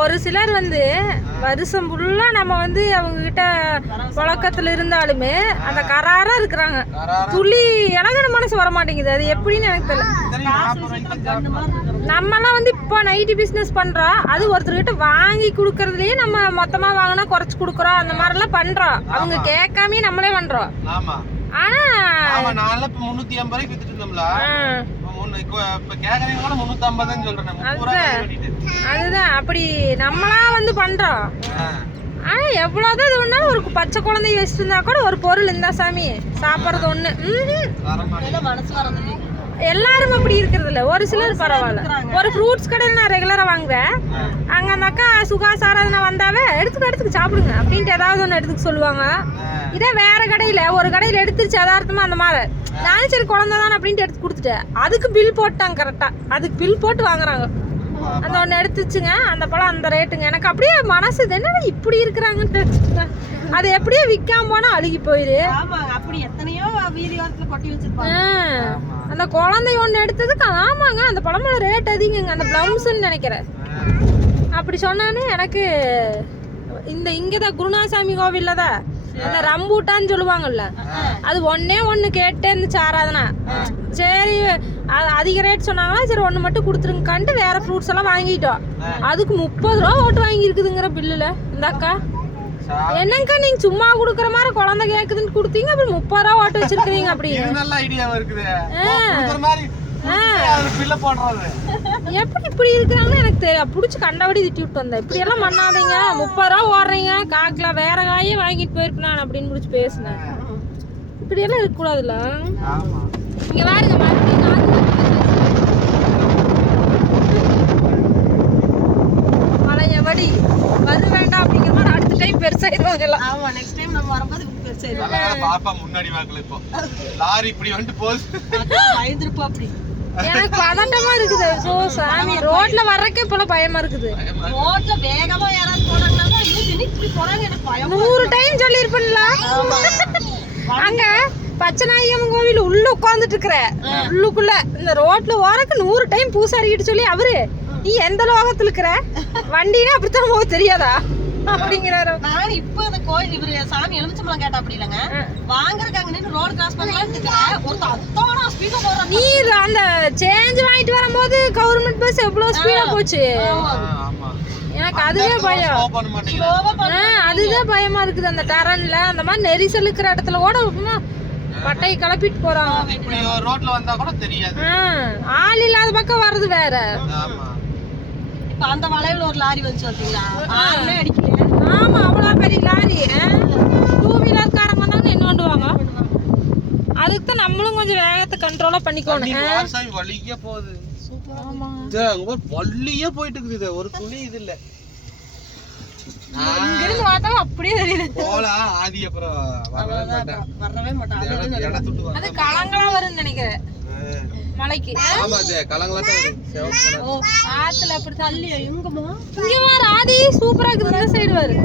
ஒரு சிலர் வந்து வருஷம் ஃபுல்லா நம்ம வந்து அவங்க கிட்ட புழக்கத்துல இருந்தாலுமே அந்த கராரா இருக்கிறாங்க. துளி இலகன மனசு வர மாட்டேங்குது. அது எப்படின்னு எனக்கு தெரியல. நம்மலாம் வந்து இப்போ நைட்டி பிஸ்னஸ் பண்றோம். அது ஒருத்தர்கிட்ட வாங்கி கொடுக்கறதுலயே நம்ம மொத்தமா வாங்கினா குறைச்சு கொடுக்குறோம். அந்த மாதிரிலாம் பண்றோம். அவங்க கேட்காமே நம்மளே பண்றோம். ஆனா நான்ல 350 ரூபாய்க்கு வித்துட்டு இருந்தோம்ல. இப்ப கேக்குறீங்க கூட 350ன்னு சொல்றேன். அதுதான் அப்படி நம்மளா வந்து பண்றோம். ஆனா எவ்வளவுதான் இது ஒண்ணா ஒரு பச்சை குழந்தைய வச்சுட்டு இருந்தா கூட ஒரு பொருள் இருந்தா சாமி சாப்பிடுறது ஒண்ணு. எல்லாரும் அப்படி இருக்கிறது இல்ல. ஒரு சிலர் பரவாயில்ல. ஒரு ஃப்ரூட்ஸ் கடையில் நான் ரெகுலரா வாங்குவேன். அங்க அந்த அக்கா சுகாஸ் ஆராதனை வந்தாவே எடுத்துக்க சாப்பிடுங்க அப்படின்ட்டு ஏதாவது ஒண்ணு எடுத்துக்க சொல்லுவாங்க. இதே வேற கடையில ஒரு கடையில எடுத்துருச்சு யதார்த்தமா அந்த மாதிரி நானும் சரி குழந்தை தான் அப்படின்ட்டு எடுத்து கொடுத்துட்டேன். அதுக்கு பில் போட்டாங்க கரெக்டா. அதுக்கு பில் போட்டு வாங்குறாங்க. அந்த ஒன்று எடுத்துச்சுங்க அந்த பழம் அந்த ரேட்டுங்க. எனக்கு அப்படியே மனசு என்னடா இப்படி இருக்கிறாங்கன்னு அது எப்படியே விற்காம போனா அழுகி போயிரு. அந்த குழந்தை ஒன்று எடுத்ததுக்கு ஆமாங்க அந்த பழமோட ரேட் அதிகங்க அந்த பிளம்ஸ்ன்னு நினைக்கிறேன். அப்படி சொன்னானே எனக்கு இந்த இங்கதான் குருநாசாமி கோவில்ல தான் அந்த ரம்பூட்டான்னு சொல்லுவாங்கல்ல அது ஒண்ணு கேட்டு இருந்துச்சு ஆராதனா. சரி அதிக ரேட் சொன்னாங்களா சரி ஒண்ணு மட்டும் கொடுத்துருங்கன்ட்டு வேற ஃப்ரூட்ஸ் எல்லாம் வாங்கிட்டோம். அதுக்கு 30 ரூபா ஓட்டு வாங்கி இருக்குதுங்கிற பில்லுல. இந்த அக்கா என்னங்கக்கா நீங்க சும்மா குடுக்கற மாதிரி குழந்தை கேக்குதுன்னு கொடுத்தீங்க அப்புறம் 30 ரூபா ஓட்டு வச்சிருக்கீங்க. அப்படி நல்ல ஐடியாவா இருக்குது. எப்படி இப்படி இருக்கிறாங்கன்னு எனக்கு தெரியும். புடிச்சு கண்டபடி திட்டி விட்டு வந்தேன். இப்படி எல்லாம் பண்ணாதீங்க 30 ரூபா ஓடுறீங்க காக்கல வேற காயே வாங்கிட்டு போயிருப்பேன் அப்படின்னு முடிச்சு பேசினேன். இப்படி எல்லாம் இருக்க கூடாதுல்ல. இங்க பாருங்க மழையபடி வர வேண்டாம் அப்படிங்கிற மாதிரி அடுத்த டைம் பெருசாயிருவாங்க எல்லாம். ஆமா நெக்ஸ்ட் டைம் நம்ம வரும்போது பெருசாயிருவாங்க. பாப்பா முன்னாடி வாக்கல இப்போ லாரி இப்படி வந்து போகுது பயந்துருப்பா. அப்படி எனக்கு பதட்டமா இருக்குது. சோ சாமி ரோட்ல வர்றக்கே போல பயமா இருக்குது. ரோட்ல வேகமா யாராவது போறாங்கன்னா இப்படி போறாங்க எனக்கு பயம். 100 டைம் சொல்லிருப்பேன்ல. அங்க பச்சநாயகம் கோவில் உள்ள உட்கார்ந்துட்டு இருக்கிற உள்ளுக்குள்ள இந்த ரோட்ல ஓரக்கு 100 டைம் பூசாரிக்கிட்டு சொல்லி அவரு நீ எந்த லோகத்துல இருக்கிற வண்டினா அப்படித்தான் போக தெரியாதா அப்படிங்கிறாரு. நான் இப்ப அந்த கோயில் இவரு சாமி எலுமிச்சம்பழம் கேட்டா அப்படி இல்லங்க வாங்குறதுக்காங்க நின்று ரோடு கிராஸ் பண்ணலாம்னு இருக்கிறேன். ஒருத்தர் அத்தோட ஸ்பீடா போறான். நீ அந்த சேஞ்ச் வாங்கிட்டு வரும்போது கவர்மெண்ட் பஸ் எவ்வளவு ஸ்பீடா போச்சு. எனக்கு அதுவே பயம். அதுதான் பயமா இருக்குது. அந்த டரன்ல அந்த மாதிரி நெரிசல் இருக்கிற இடத்துல கூட பட்டையை கிளப்பிட்டு போறாங்க. ரோட்ல வந்தா கூட தெரியாது. ஆள் இல்லாத பக்கம் வர்றது வேற. இப்ப அந்த வளைவுல ஒரு லாரி வந்து பாத்தீங்களா ஆளே அடிக்கல. ஆமா அவ்வளவு பெரிய லாரி 2 வீலர் காரங்க வந்தாங்க என்ன பண்ணுவாங்க. அதுக்கு தான் நம்மளும் கொஞ்சம் வேகத்தை கண்ட்ரோலா பண்ணிக்கணும். வலியே போகுது. ஆமா வலியே போயிட்டு இருக்குது. ஒரு துளி இது இல்ல. இங்கிருந்து பார்த்தா அப்படியே தெரியுது. போலா ஆதி அப்புறம் வரவே மாட்டாங்க. அது கலங்களா வரும்னு நினைக்கிறேன் மலைக்கு. ஆமா அது கலங்களா தான் வரும். ஆத்துல அப்படி தள்ளி எங்கமா இங்க வர ஆதி சூப்பரா இருக்குது. இந்த சைடு வரு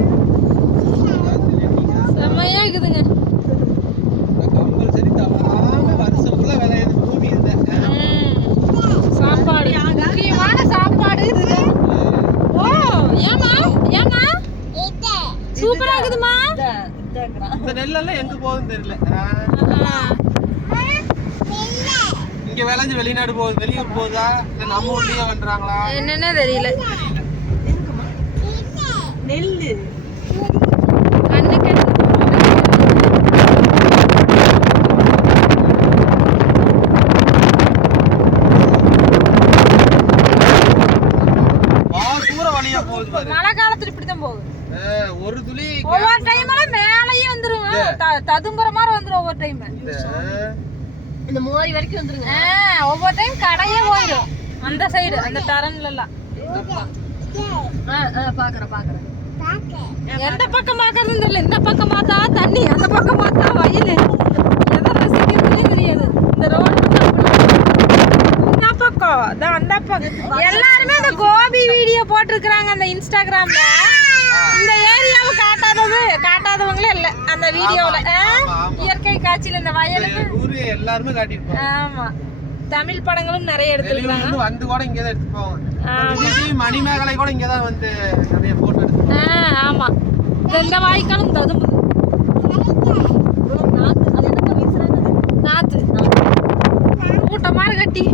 செம்மையா இருக்குதுங்க. கம்பல்சரி தவறாம வருஷம் ஃபுல்லா விளையுது பூமி இந்த சாப்பாடு முக்கியமான சாப்பாடு இது. ஓ ஏமா சூப்பரா இருக்குதுமா. இந்த நெல்லெல்லாம் எங்க போகுதுன்னு தெரியல. இங்க விளைஞ்சு வெளிநாடு போகுது வெளியூர் போகுதா இல்ல நம்ம ஊர்லயே வந்துறாங்களா என்னன்னே தெரியல. நெல்லு கண்ணுக்கு மழை காலத்துல இப்படித்தான் போகுது. ஒரு துளி ஒவ்வொரு டைம் மேலேயே வந்துரும். ததும்புற மாதிரி வந்துரும் ஒவ்வொரு டைம். இந்த மோரி வரைக்கும் வந்துருங்க. ஒவ்வொரு டைம் கடையே போயிடும் அந்த சைடு அந்த டரன்ல எல்லாம். பாக்குறேன் எந்த பக்கம் பாக்குறதுன்னு தெரியல. இந்த பக்கம் பார்த்தா தண்ணி அந்த பக்கம் பார்த்தா வயல். எதை ரசிக்கிறதுனே தெரியாது. இந்த ரோடு இந்த பக்கம் அந்த பக்கம் எல்லாருமே அந்த கோபி வீடியோ போட்டிருக்கிறாங்க அந்த இன்ஸ்டாகிராம்ல. இந்த ஏரியாவை காட்டாதவங்களே இல்ல அந்த வீடியோல. இயற்கை காட்சியில இந்த வயலுக்கு எல்லாருமே காட்டிருப்பாங்க. ஆமா தமிழ் படங்களும் நிறைய வெளியூர்ல எடுத்துருக்காங்க. இருந்து வந்து கூட இங்கே தான் எடுத்து போவாங்க. மணிமேகலை கூட இங்கே தான் வந்து நிறைய போட்டோ எடுத்து. ஆமா, இந்த வாய்க்காலும் ததும்புது. நாத்து கூட்டமா கட்டி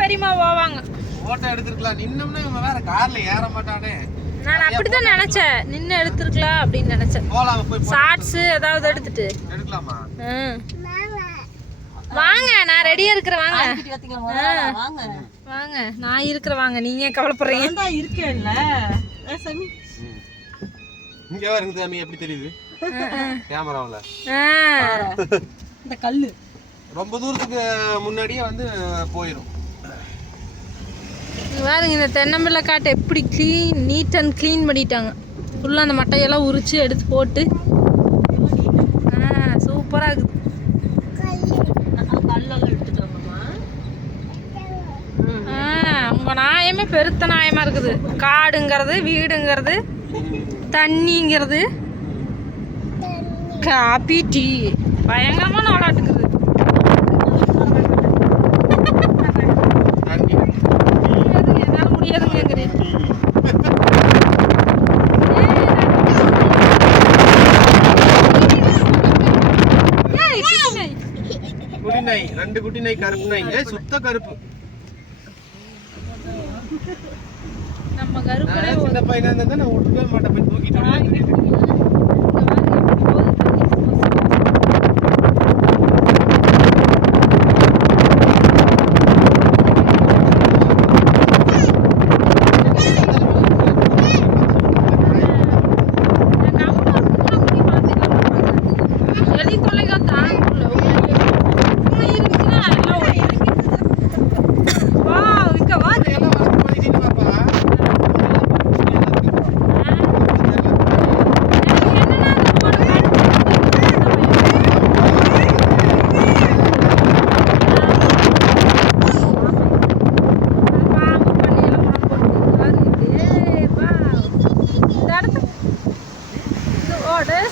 பெரியமா போவாங்க. போட்டோ எடுத்துருக்கலாம். நின்னோம்னா இவன் வேற கார்ல ஏற மாட்டானே. நான் அப்படிதான் நினைச்சேன், நின்று எடுத்துருக்கலாம் அப்படின்னு நினைச்சேன். போலாம் போய் ஷார்ட்ஸ் ஏதாவது எடுத்துட்டு எடுக்கலாமா? வாங்க, நான் ரெடியா இருக்கிறேன். வாங்க வாங்க வாங்க, நான் இருக்கிறேன். வாங்க, நீங்க கவலைப்படுறீங்க. இருக்கேன்ல சாமி. இங்க வருங்க சாமி, எப்படி தெரியுது கேமராவுல? இந்த கல்லு ரொம்ப தூரத்துக்கு முன்னாடியே வந்து போயிடும். பாருங்க, இந்த தென்னம்பிள்ளை காட்டை எப்படி க்ளீன், நீட் அண்ட் க்ளீன் பண்ணிட்டாங்க. ஃபுல்லாக அந்த மட்டையெல்லாம் உரிச்சு எடுத்து போட்டு சூப்பராக இருக்குது. உங்க நாயமே பெருத்த நாயமா இருக்குது. காடுங்கிறது, வீடுங்கிறது, தண்ணிங்கிறது, காபி, டீ, பயங்கரமான விளாட்டுக்குது. என்னால முடியாதுங்கிறேன். குட்டி நாய், 2 குட்டி நாய், கருப்பு நாய், சுத்த கருப்பு. நம்ம கருப்பு சின்ன பையனா இருந்தா நான் விட்டுக்கவே மாட்டேன், போய் தூக்கிட்டு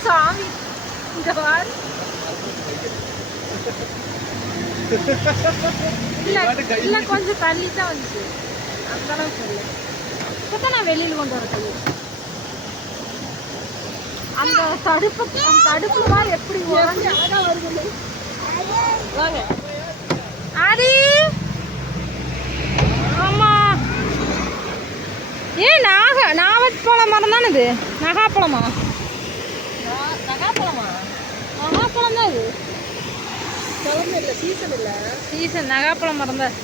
சாமி. இங்க பாரு. இல்ல கொஞ்சம் தள்ளி தான் வந்துச்சு, அந்த அளவுக்கு இல்லை. இப்பதான் நான் வெளியில கொண்டு வர கையை. அந்த தடுப்பு மாதிரி எப்படி உறைஞ்சு அழகா வருது. ஆதி, ஆமா. ஏன் நாவற்பழ மரம் தானே இது? நகாப்பழமா? நகாப்பழம் தான் இது. சீசன் நகாப்பழம் மரம் தான்.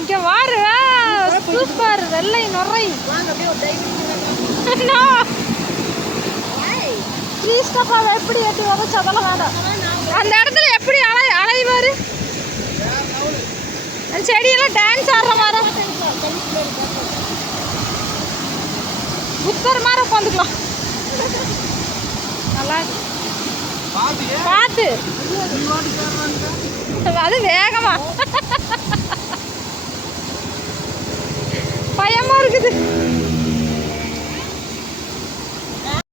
இங்க வாரு, சூப்பர் வெள்ளை நுரை. எப்படி ஏற்றி வதச்சு அதெல்லாம் வேண்டாம். அந்த இடத்துல எப்படி அலைவாரு அந்த செடியெல்லாம் டான்ஸ் ஆடுற மாதிரி புத்தர் மாதிரி உட்காந்துக்கலாம். நல்லா பார்த்து அது வேகமா பயமா இருக்குது.